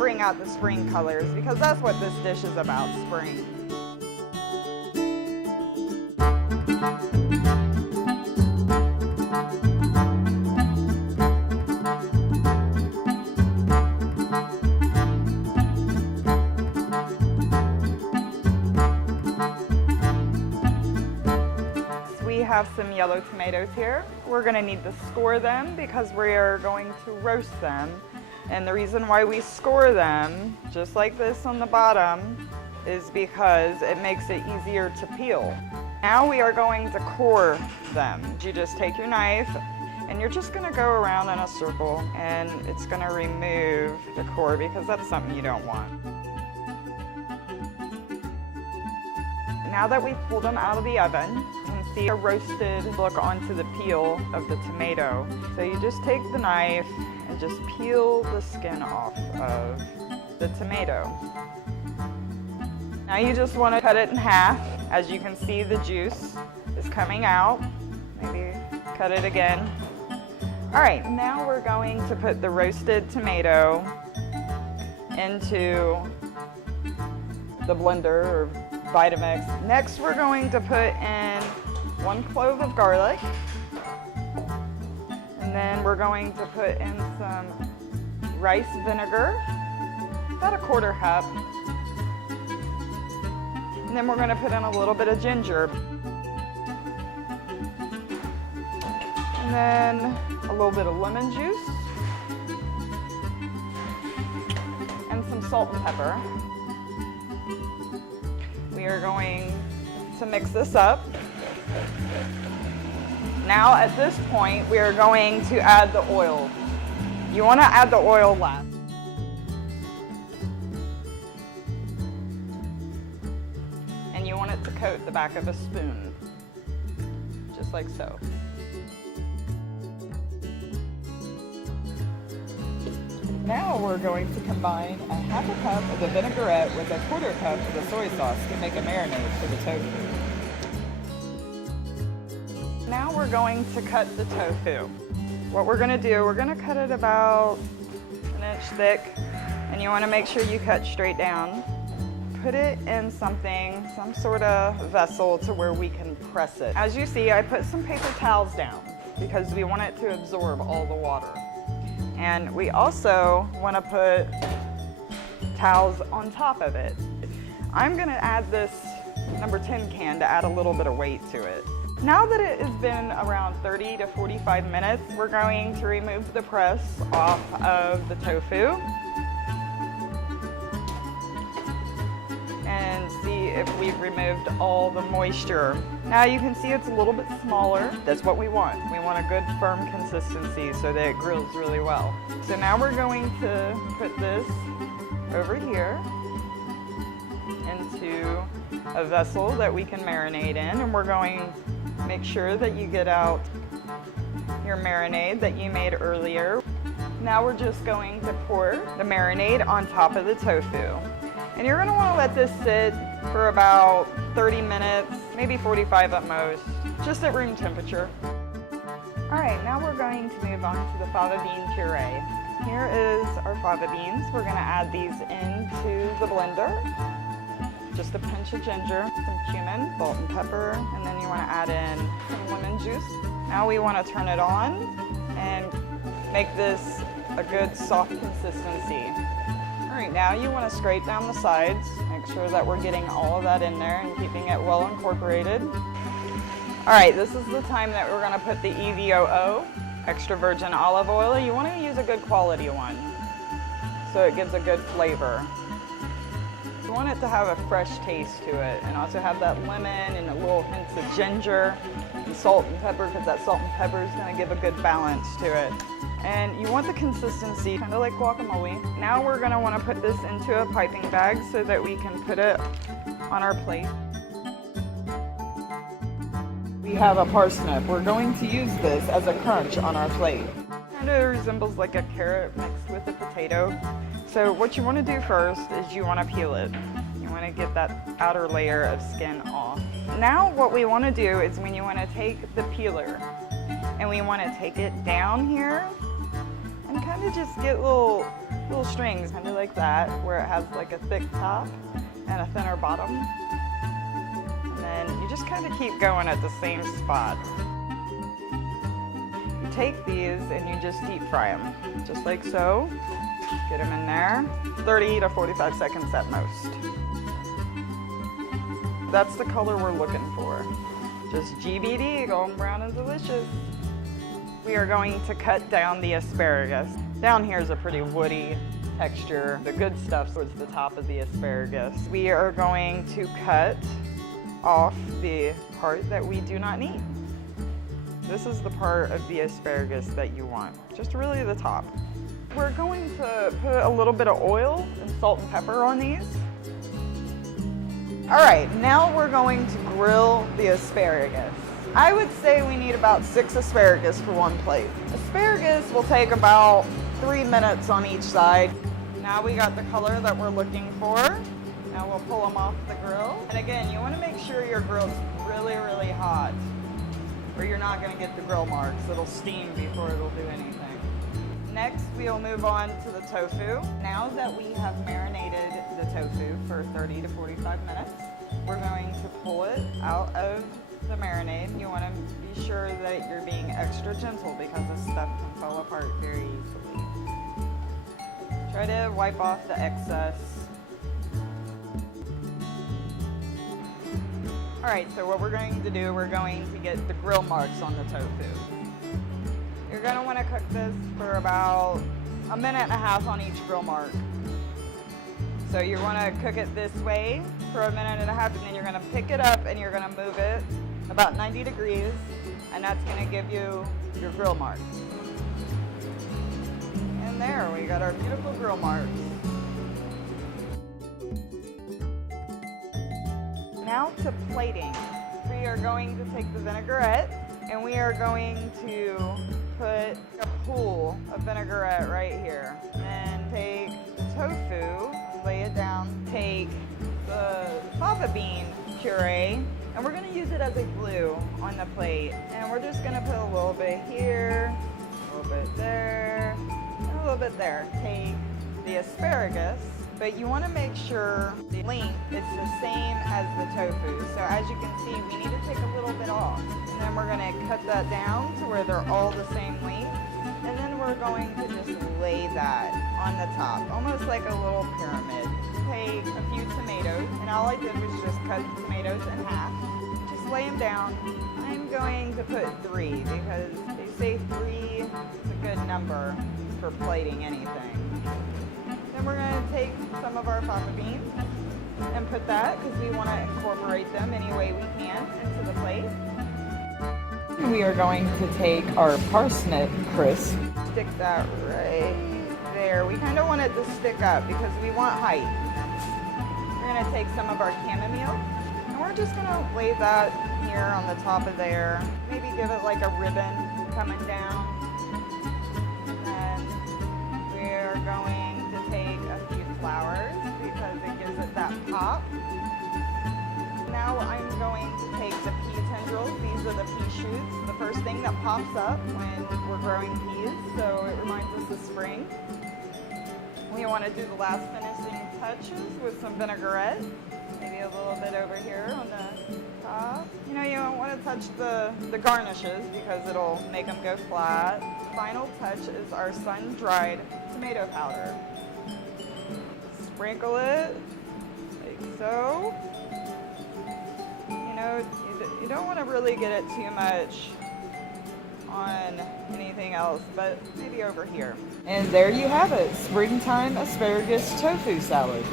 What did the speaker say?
bring out the spring colors because that's what this dish is about, spring. We have some yellow tomatoes here. We're going to need to score them because we are going to roast them. And the reason why we score them, just like this on the bottom, is because it makes it easier to peel. Now we are going to core them. You just take your knife and you're just going to go around in a circle and it's going to remove the core because that's something you don't want. Now that we've pulled them out of the oven, you can see a roasted look onto the peel of the tomato. So you just take the knife and just peel the skin off of the tomato. Now you just want to cut it in half. As you can see, the juice is coming out. Maybe cut it again. All right, now we're going to put the roasted tomato into the blender or Vitamix. Next, we're going to put in 1 clove of garlic. And then we're going to put in some rice vinegar, about 1/4 cup. And then we're going to put in a little bit of ginger. And then a little bit of lemon juice. And some salt and pepper. We are going to mix this up. Now at this point, we are going to add the oil. You want to add the oil last. And you want it to coat the back of a spoon, just like so. Now we're going to combine 1/2 cup of the vinaigrette with 1/4 cup of the soy sauce to make a marinade for the tofu. Now we're going to cut the tofu. What we're going to do, we're going to cut it about 1 inch thick, and you want to make sure you cut straight down. Put it in some sort of vessel to where we can press it. As you see, I put some paper towels down because we want it to absorb all the water. And we also want to put towels on top of it. I'm going to add this number 10 can to add a little bit of weight to it. Now that it has been around 30 to 45 minutes, we're going to remove the press off of the tofu and see if we've removed all the moisture. Now you can see it's a little bit smaller. That's what we want. We want a good firm consistency so that it grills really well. So now we're going to put this over here into a vessel that we can marinate in, and we're going to make sure that you get out your marinade that you made earlier. Now we're just going to pour the marinade on top of the tofu. And you're going to want to let this sit for about 30 minutes, maybe 45 at most, just at room temperature. All right, now we're going to move on to the fava bean puree. Here is our fava beans. We're going to add these into the blender. Just a pinch of ginger, some cumin, salt and pepper, and then you want to add in some lemon juice. Now we want to turn it on and make this a good soft consistency. All right, now you want to scrape down the sides, make sure that we're getting all of that in there and keeping it well incorporated. All right, this is the time that we're going to put the EVOO, extra virgin olive oil. You want to use a good quality one so it gives a good flavor. You want it to have a fresh taste to it and also have that lemon and a little hints of ginger and salt and pepper, because that salt and pepper is going to give a good balance to it. And you want the consistency kind of like guacamole. Now we're going to want to put this into a piping bag so that we can put it on our plate. We have a parsnip. We're going to use this as a crunch on our plate. Kind of resembles like a carrot mixed with a potato. So what you want to do first is you want to peel it. You want to get that outer layer of skin off. Now what we want to do is when you want to take the peeler and we want to take it down here and kind to just get little strings, kind of like that, where it has like a thick top and a thinner bottom. And then you just kind of keep going at the same spot. You take these and you just deep fry them, just like so. Get them in there, 30 to 45 seconds at most. That's the color we're looking for. Just GBD, golden brown and delicious. We are going to cut down the asparagus. Down here is a pretty woody texture. The good stuff towards the top of the asparagus. We are going to cut off the part that we do not need. This is the part of the asparagus that you want, just really the top. We're going to put a little bit of oil and salt and pepper on these. All right, now we're going to grill the asparagus. I would say we need about 6 asparagus for one plate. Asparagus will take about 3 minutes on each side. Now we got the color that we're looking for. Now we'll pull them off the grill. And again, you want to make sure your grill's really, really hot, or you're not going to get the grill marks. It'll steam before it'll do anything. Next, we'll move on to the tofu. Now that we have marinated the tofu for 30 to 45 minutes, we're going to pull it out of the marinade. You want to be sure that you're being extra gentle because this stuff can fall apart very easily. Try to wipe off the excess. All right, so what we're going to do, we're going to get the grill marks on the tofu. You're going to want to cook this for about 1.5 minutes on each grill mark. So you want to cook it this way for 1.5 minutes, and then you're going to pick it up and you're going to move it about 90 degrees, and that's going to give you your grill marks. And there, we got our beautiful grill marks. Now to plating. We are going to take the vinaigrette and we are going to put a pool of vinaigrette right here. And take the tofu, lay it down, take the fava bean puree, and we're going to use it as a glue on the plate. And we're just going to put a little bit here, a little bit there, and a little bit there. Take the asparagus, but you want to make sure the length is the same as the tofu. So as you can see, we need to take a little bit off. And then we're going to cut that down to where they're all the same length. And then we're going to just lay that on the top, almost like a little pyramid. Take a few tomatoes, and all I did was just cut the tomatoes in half. Just lay them down. I'm going to put 3 because they say 3 is a good number for plating anything. Then we're going to take some of our fava beans and put that, because we want to incorporate them any way we can into the plate. We are going to take our parsnip crisp, stick that right there. We kind of want it to stick up because we want height. We're going to take some of our chamomile, and we're just going to lay that here on the top of there. Maybe give it like a ribbon coming down. And we're going to take a few flowers because it gives it that pop. Now I'm going to take the pea tendrils. These are the pea shoots. The first thing that pops up when we're growing peas, so it reminds us of spring. We want to do the last finishing touches with some vinaigrette. Maybe a little bit over here on the top. You know, you don't want to touch the garnishes because it'll make them go flat. Final touch is our sun-dried tomato powder. Sprinkle it like so. You know, you don't want to really get it too much on anything else, but maybe over here. And there you have it, springtime asparagus tofu salad.